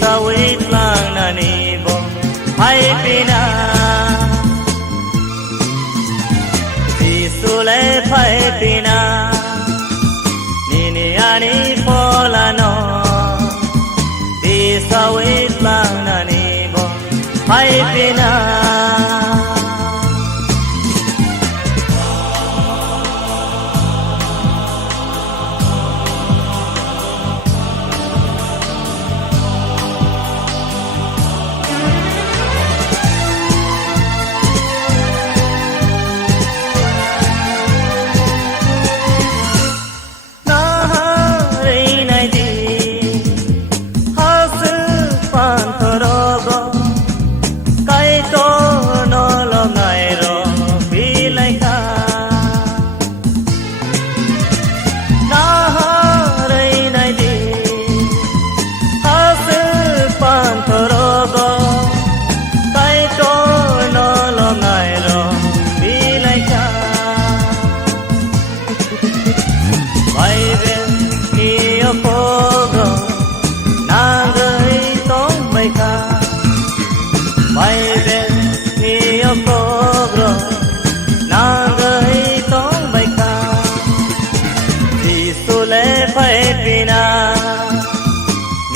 sawit lang na nibo ay pina di sulay ay pina nini ani polano di sawit lang na nibo ay pina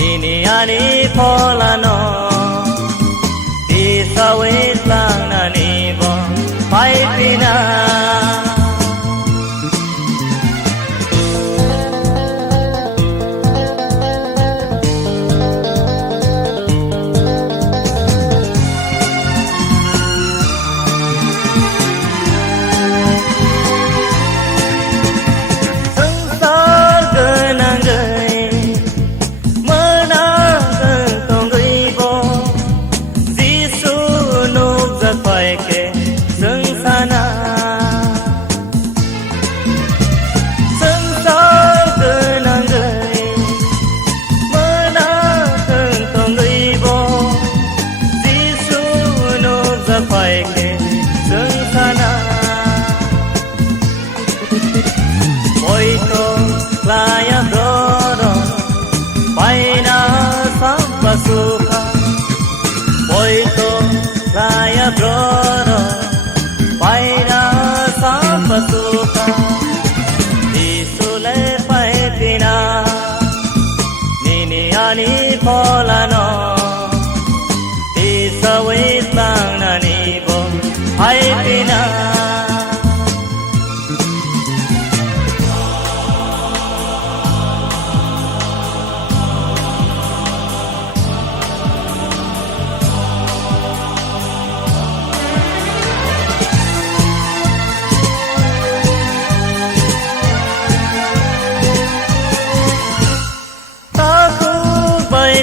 Nini polano di sawit lang na nibo ay pina Laya doro, paina samba suka. Poito laya doro, paina samba suka. Di sule pai pina, nini ani polano. Di sawit lang na nibo, pai pina.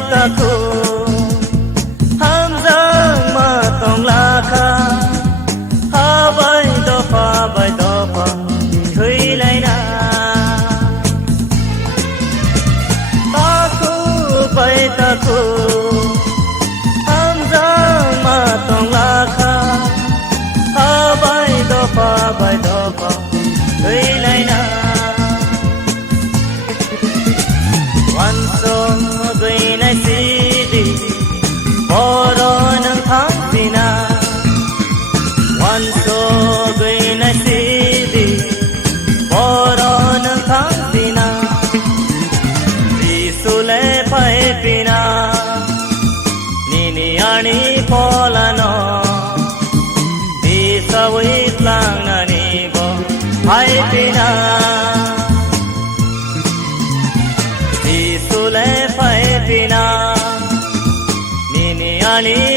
Taku hamzang matong laka habai dopa thui lai na taku bai taku hamzang matong laka habai dopa thui lai na wansong gui nai sidi boro nang thang pina wanso gui nai sidi boro nang thang pina di sule pai pina nini ani polano di sawit lang na nibo pai pina Pina, nini ani